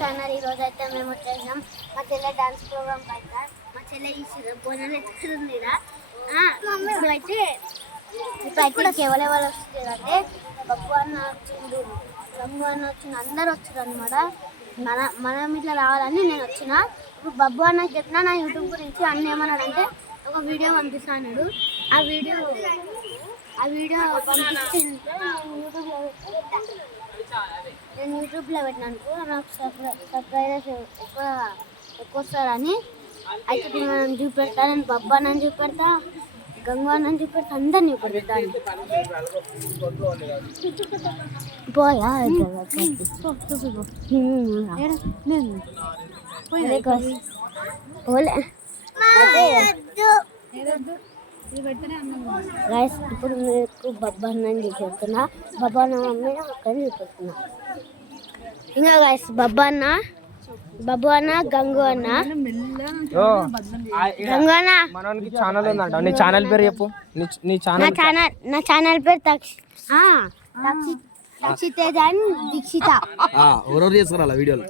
Channel. ఈరోజు అయితే మేము వచ్చేసాం మా చెల్లె డాన్స్ ప్రోగ్రామ్కి అయితే. మా చెల్లె ఈ బోనాలు ఎత్తుకుంది. ఇప్పుడైతే ఎవరెవరు వస్తుంది అంటే బబ్బు అన్న వచ్చిండు, రంగు అన్న వచ్చిండు, అందరు వచ్చారు అనమాట. మనం ఇట్లా రావాలని నేను వచ్చిన. ఇప్పుడు బబ్బు అన్నకి చెప్పిన నా యూట్యూబ్ గురించి. అన్న ఏమన్నాడంటే ఒక వీడియో పంపిస్తాడు. ఆ వీడియో పంపించి నేను యూట్యూబ్లో పెట్టినాను. నాకు సబ్స్క్రైబర్స్ ఎక్కువ వస్తారని. అయితే ఇప్పుడు మనం చూపెడతా. నేను బబ్బు అన్నని చూపెడతా, గంగు అన్నని చూపెడతా, అందరిని చూపెడతాను. పోయా గైస్, ఇప్పుడు మీకు బబ్బా అన్నని చూపెడుతున్నా. బబ్బా అన్న మమ్మీ అక్కని చూపెడుతున్నా. ఇంకా గైస్ బబ్బా అన్న గంగు అన్న మనకి ఛానల్ ఉందంట. నీ ఛానల్ పేరు చెప్పు. నా ఛానల్ పేరు తక్షితేజ అండ్ దీక్షిత. ఎవరెవరు చేస్తారు అలా వీడియోలు?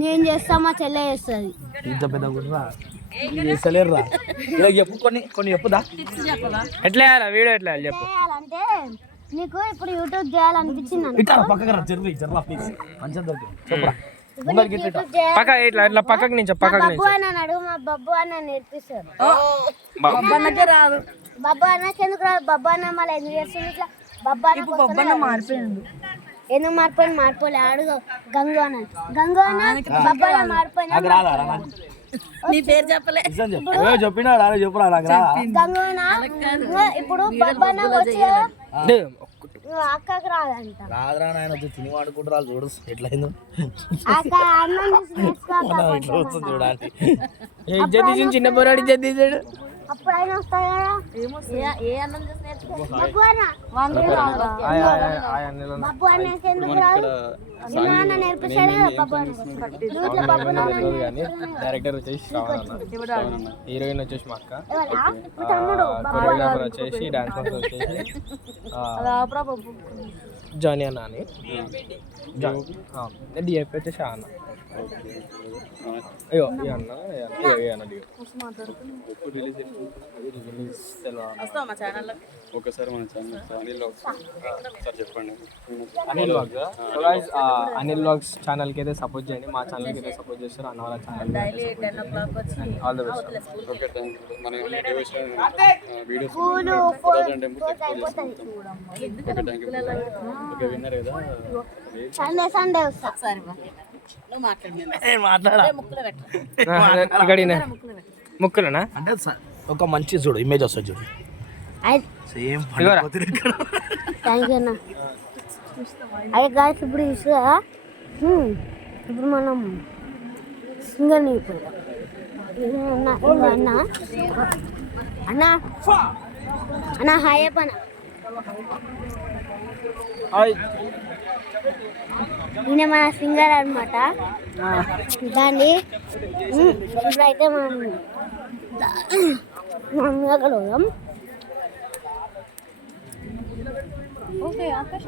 నేను చేస్తా, మా చెల్లె చేస్తుంది. ఇంత పెద్ద చేస్తలేరురా. చెప్పు, కొన్ని చెప్పుదా. ఎట్లా చేయాలా వీడియో? ఎట్లా చెప్పు. చేయాలంటే నీకు ఇప్పుడు యూట్యూబ్ చేయాలనిపించింది పక్కకి నుంచి బబ్బు అన్నాడు. మా బబ్బు అన్న నేర్పిస్తాడు. బబ్బు అన్నకే రాదు. బబ్బు అన్నకి ఎందుకు రాదు? బబ్బు అన్న మళ్ళీ ఎందుకు చేస్తుంది ఇట్లా? బబ్బు అన్న మారిపోయింది. ఎందుకు మారిపోలే అడుగు గంగు అన్న. బబ్బు అన్న మారిపోయినా నీ పేరు చెప్పలే. గంగు అన్న ఇప్పుడు బబ్బు అన్న వచ్చి అక్కకి రాదంట. రాదురా నాయన, తిని వాడుకుంటారు చూడు ఎట్లయిందో. చూడాలి. చిన్న పోరాడు ఇజ్జత్ తీసాడు. అప్పుడైనా వస్తాయి కదా. ఏ అన్నం బబ్బు అన్నకి ఎందుకు రాదు? నేర్పిస్తాడు డైరెక్టర్ వచ్చేసి హీరోయిన్ వచ్చేసి మా అక్క, కొరియోగ్రాఫర్ వచ్చేసి, డాన్సర్ వచ్చేసి జానీ అన్న అని, డిఎఫ్ వచ్చేసి అన్న. అయ్యో ఈ అన్న ఒకసారి మన ఛానల్ చెప్పండి. అనిల్ వ్లాగ్స్ ఛానల్కి అయితే సపోర్ట్ చేయండి. మా ఛానల్కి అయితే సపోర్ట్ చేస్తారు. అన్న వాళ్ళ channel all the best. Okay, thank you. మన వీడియోస్ ఓకే, విన్నారు కదా. సండే వస్తా. ముక్కులనా అంటే ఒక మంచి చూడు ఇమేజ్ వస్తుంది చూడు. సేమ్ థ్యాంక్ యూ అన్న. అదే గాయస్, ఇప్పుడు చూసా. ఇప్పుడు మనం సింగర్ని అన్న అన్న హాయ్ అప్పన్న. ఈయన మన సింగర్ అనమాట. దాన్ని ఇప్పుడైతే మనం కలవడం. ఓకే ఆకాశ